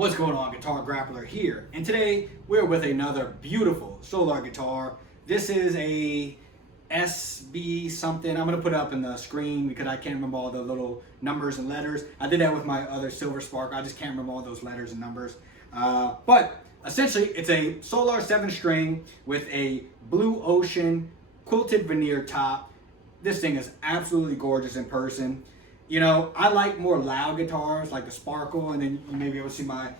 What's going on, Guitar Grappler here, and today we're with another beautiful Solar guitar. This is a SB something. I'm going to put it up in the screen because I can't remember all the little numbers and letters. I did that with my other Silver Spark. I just can't remember all those letters and numbers. But essentially it's a Solar 7-string with a blue ocean quilted veneer top. This thing is absolutely gorgeous in person. You know, I like more loud guitars like the Sparkle, and then you may be able to see my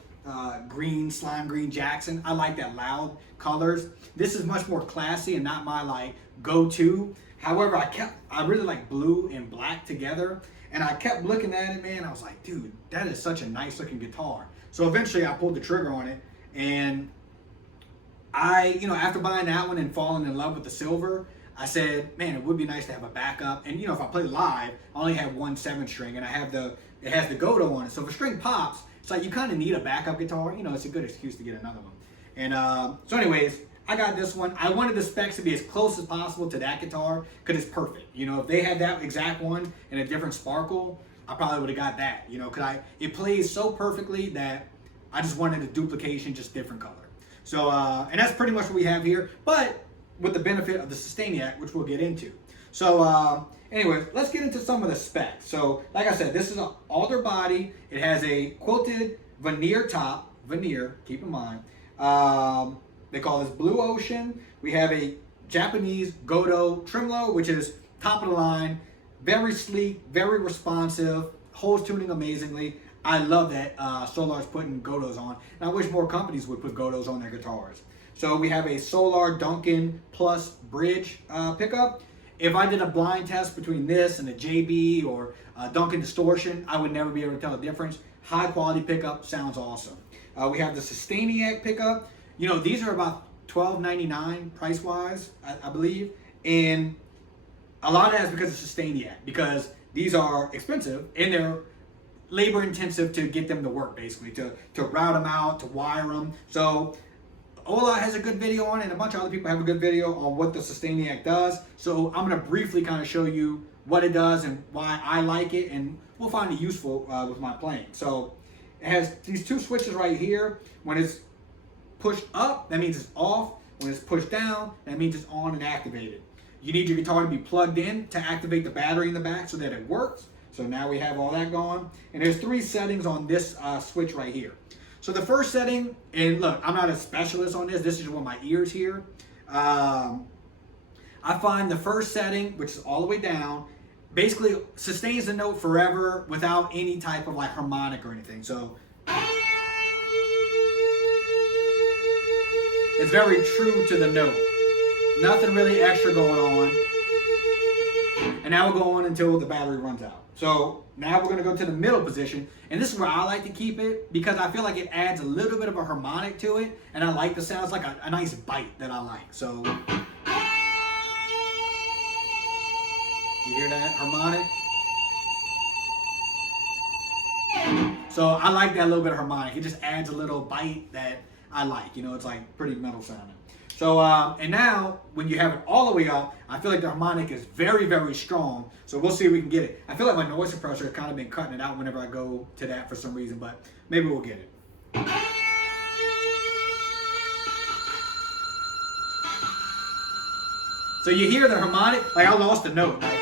slime green Jackson. I like that loud colors. This is much more classy and not my like go-to. However, I really like blue and black together, and I kept looking at it, man. I was like, dude, that is such a nice looking guitar. So eventually I pulled the trigger on it, and after buying that one and falling in love with the silver, I said, man, it would be nice to have a backup. And if I play live, I only have one 7-string, and it has the Godo on it. So if a string pops, it's like you kind of need a backup guitar. It's a good excuse to get another one. And so anyways, I got this one. I wanted the specs to be as close as possible to that guitar because it's perfect. If they had that exact one in a different Sparkle, I probably would have got that. Because it plays so perfectly that I just wanted a duplication, just different color. So and that's pretty much what we have here. But with the benefit of the Sustainiac, which we'll get into. So anyways, let's get into some of the specs. So like I said, this is an alder body. It has a quilted veneer top, keep in mind. They call this Blue Ocean. We have a Japanese Godo tremolo, which is top of the line, very sleek, very responsive, holds tuning amazingly. I love that Solar's putting Godos on. And I wish more companies would put Godos on their guitars. So we have a Solar Duncan Plus bridge pickup. If I did a blind test between this and a JB or Duncan Distortion, I would never be able to tell the difference. High quality pickup, sounds awesome. We have the Sustainiac pickup. These are about $12.99 price wise, I believe. And a lot of that is because of Sustainiac, because these are expensive and they're labor intensive to get them to work, basically, to route them out, to wire them. So Ola has a good video on it, and a bunch of other people have a good video on what the Sustainiac does. So I'm going to briefly kind of show you what it does and why I like it, and we'll find it useful with my playing. So it has these two switches right here. When it's pushed up, that means it's off. When it's pushed down, that means it's on and activated. You need your guitar to be plugged in to activate the battery in the back so that it works. So now we have all that going. And there's 3 settings on this switch right here. So the first setting, and look, I'm not a specialist on this. This is just what my ears hear. I find the first setting, which is all the way down, basically sustains the note forever without any type of like harmonic or anything. So it's very true to the note. Nothing really extra going on. And now we'll go on until the battery runs out. So now we're going to go to the middle position, and this is where I like to keep it because I feel like it adds a little bit of a harmonic to it, and I like the sounds, like a nice bite that I like. So you hear that harmonic? So I like that little bit of harmonic. It just adds a little bite that I like. It's like pretty metal sounding. So, and now when you have it all the way up, I feel like the harmonic is very, very strong. So we'll see if we can get it. I feel like my noise suppressor has kind of been cutting it out whenever I go to that for some reason, but maybe we'll get it. So you hear the harmonic, like I lost a note. Right?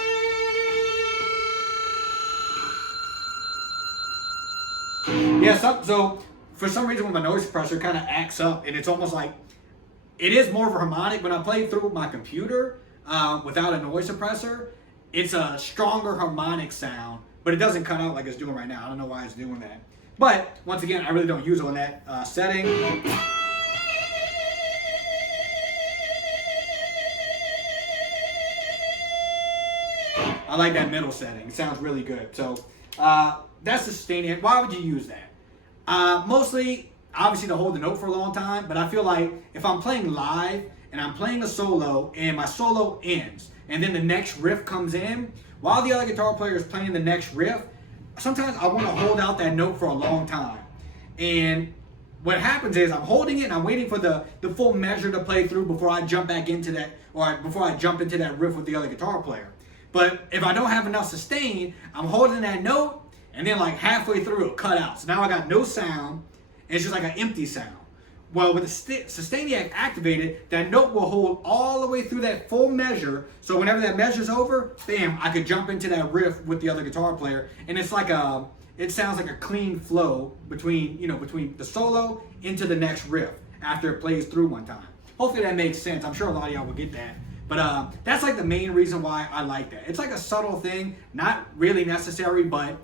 Yeah, so for some reason when my noise suppressor kind of acts up, and it's almost like, it is more of a harmonic. When I play through my computer without a noise suppressor, it's a stronger harmonic sound, but it doesn't cut out like it's doing right now. I don't know why it's doing that. But once again, I really don't use it on that setting. I like that middle setting. It sounds really good. So that's the Sustainiac. Why would you use that? Mostly, obviously to hold the note for a long time, but I feel like if I'm playing live and I'm playing a solo and my solo ends and then the next riff comes in, while the other guitar player is playing the next riff, sometimes I want to hold out that note for a long time. And what happens is I'm holding it and I'm waiting for the full measure to play through before I jump back into that, or before I jump into that riff with the other guitar player. But if I don't have enough sustain, I'm holding that note and then like halfway through it'll cut out. So now I got no sound and it's just like an empty sound. Well, with the Sustainiac activated, that note will hold all the way through that full measure. So whenever that measure's over, bam, I could jump into that riff with the other guitar player, and it's like it sounds like a clean flow between the solo into the next riff after it plays through one time. Hopefully that makes sense. I'm sure a lot of y'all will get that. But that's like the main reason why I like that. It's like a subtle thing, not really necessary, but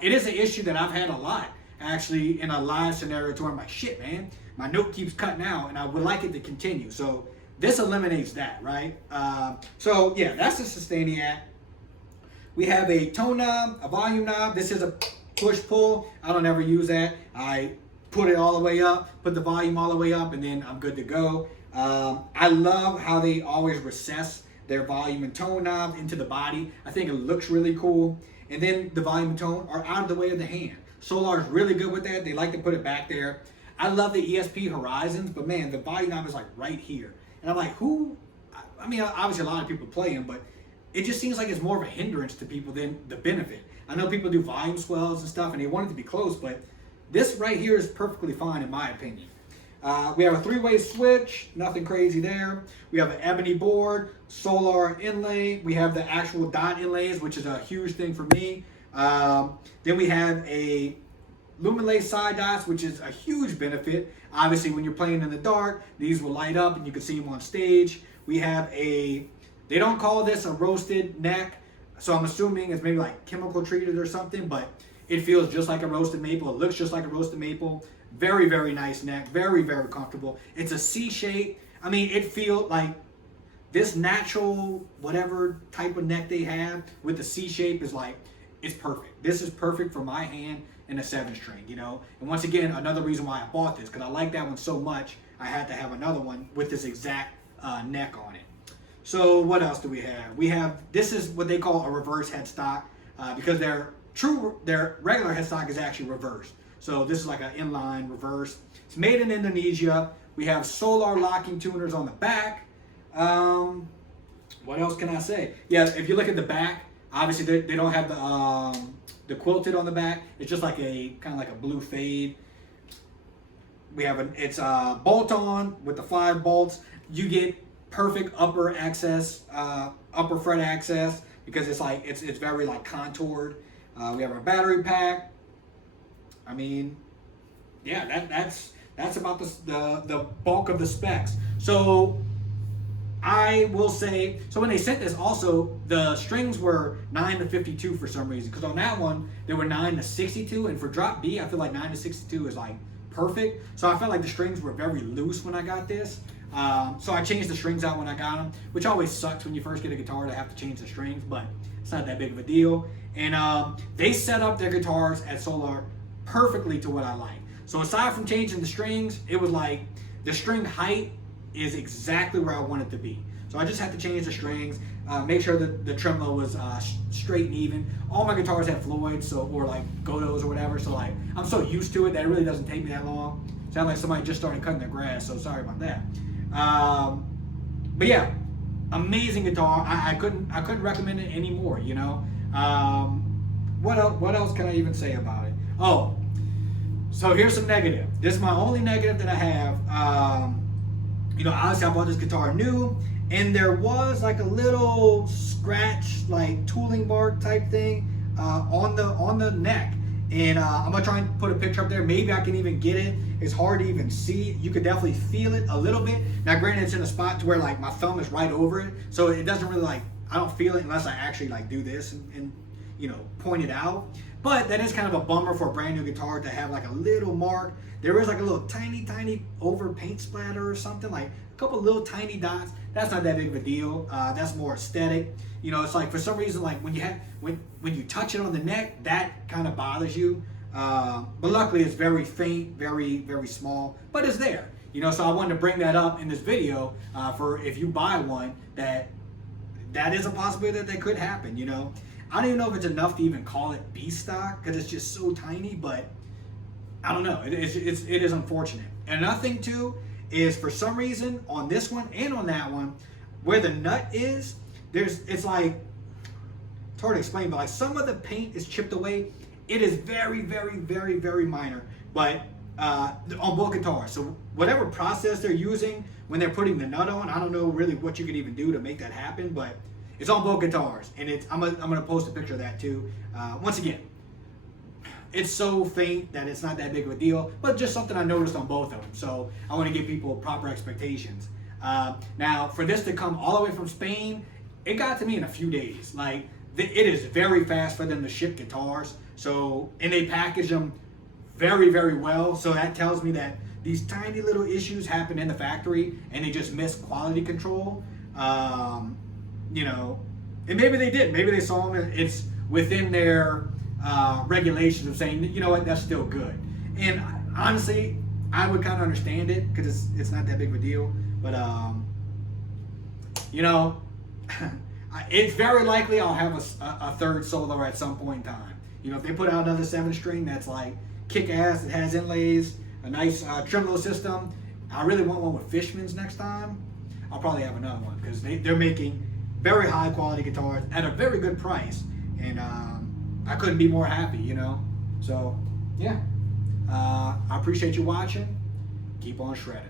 it is an issue that I've had a lot, actually, in a live scenario to where I'm like, shit, man, my note keeps cutting out, and I would like it to continue. So this eliminates that, right? So yeah, that's the Sustainiac. We have a tone knob, a volume knob. This is a push-pull. I don't ever use that. I put it all the way up, put the volume all the way up, and then I'm good to go. I love how they always recess their volume and tone knob into the body. I think it looks really cool. And then the volume and tone are out of the way of the hand. Solar is really good with that. They like to put it back there. I love the ESP Horizons, but man, the volume knob is like right here. And I'm like, I mean, obviously a lot of people play them, but it just seems like it's more of a hindrance to people than the benefit. I know people do volume swells and stuff, and they want it to be close, but this right here is perfectly fine in my opinion. We have a 3-way switch, nothing crazy there. We have an ebony board, solar inlay. We have the actual dot inlays, which is a huge thing for me. Then we have a luminlay side dots, which is a huge benefit. Obviously, when you're playing in the dark, these will light up and you can see them on stage. We have they don't call this a roasted neck, so I'm assuming it's maybe like chemical treated or something, but it feels just like a roasted maple. It looks just like a roasted maple. Very, very nice neck. Very, very comfortable. It's a C shape. I mean, it feels like this natural, whatever type of neck they have with the C shape is like, it's perfect. This is perfect for my hand and a 7-string, you know? And once again, another reason why I bought this, because I like that one so much, I had to have another one with this exact neck on it. So what else do we have? This is what they call a reverse headstock, because their regular headstock is actually reversed. So this is like an inline reverse. It's made in Indonesia. We have solar locking tuners on the back. What else can I say? Yeah, if you look at the back, obviously they don't have the quilted on the back. It's just like a kind of like a blue fade. We have it's a bolt on with the 5 bolts. You get perfect upper access, upper fret access, because it's like it's very like contoured. We have our battery pack. I mean, yeah, that's about the bulk of the specs. So I will say, so when they sent this, also the strings were 9 to 52 for some reason, because on that one they were 9 to 62, and for drop B I feel like 9 to 62 is like perfect. So I felt like the strings were very loose when I got this. So I changed the strings out when I got them, which always sucks when you first get a guitar to have to change the strings, but it's not that big of a deal. And they set up their guitars at Solar perfectly to what I like. So aside from changing the strings, it was like the string height is exactly where I want it to be. So I just had to change the strings, make sure that the tremolo was straight and even. All my guitars have Floyds, or like Godos or whatever, so like I'm so used to it that it really doesn't take me that long. Sounds like somebody just started cutting their grass, so sorry about that. But yeah, amazing guitar. I couldn't recommend it anymore, you know. What else can I even say about it? Oh, so here's some negative. This is my only negative that I have. You know, obviously I bought this guitar new, and there was like a little scratch, like tooling mark type thing on the neck. And I'm gonna try and put a picture up there. Maybe I can even get it. It's hard to even see. You could definitely feel it a little bit. Now, granted, it's in a spot to where like my thumb is right over it, so it doesn't really like, I don't feel it unless I actually like do this and you know, point it out. But that is kind of a bummer for a brand new guitar to have like a little mark. There is like a little tiny over paint splatter or something, like a couple little tiny dots. That's not that big of a deal. That's more aesthetic. You know, it's like for some reason, like when you touch it on the neck, that kind of bothers you. But luckily it's very faint, very small, but it's there. You know, so I wanted to bring that up in this video for if you buy one, that is a possibility that could happen, you know. I don't even know if it's enough to even call it B stock because it's just so tiny, but I don't know. It is unfortunate. And another thing too is for some reason on this one and on that one, where the nut is, it's like, it's hard to explain, but like some of the paint is chipped away. It is very minor, but on both guitars. So whatever process they're using when they're putting the nut on, I don't know really what you could even do to make that happen, but it's on both guitars, and I'm gonna post a picture of that too. Once again, it's so faint that it's not that big of a deal, but just something I noticed on both of them. So I want to give people proper expectations. Now, for this to come all the way from Spain, it got to me in a few days. Like, it is very fast for them to ship guitars. So, and they package them very, very well. So that tells me that these tiny little issues happen in the factory and they just miss quality control. You know, and maybe they did. Maybe they saw them. It's within their regulations of saying, you know what, that's still good. And honestly, I would kind of understand it because it's not that big of a deal. But you know, it's very likely I'll have a third solo at some point in time. You know, if they put out another 7-string that's like kick-ass, it has inlays, a nice tremolo system. I really want one with Fishmans next time. I'll probably have another one because they're making very high quality guitars at a very good price, and I couldn't be more happy, you know. So yeah, I appreciate you watching. Keep on shredding.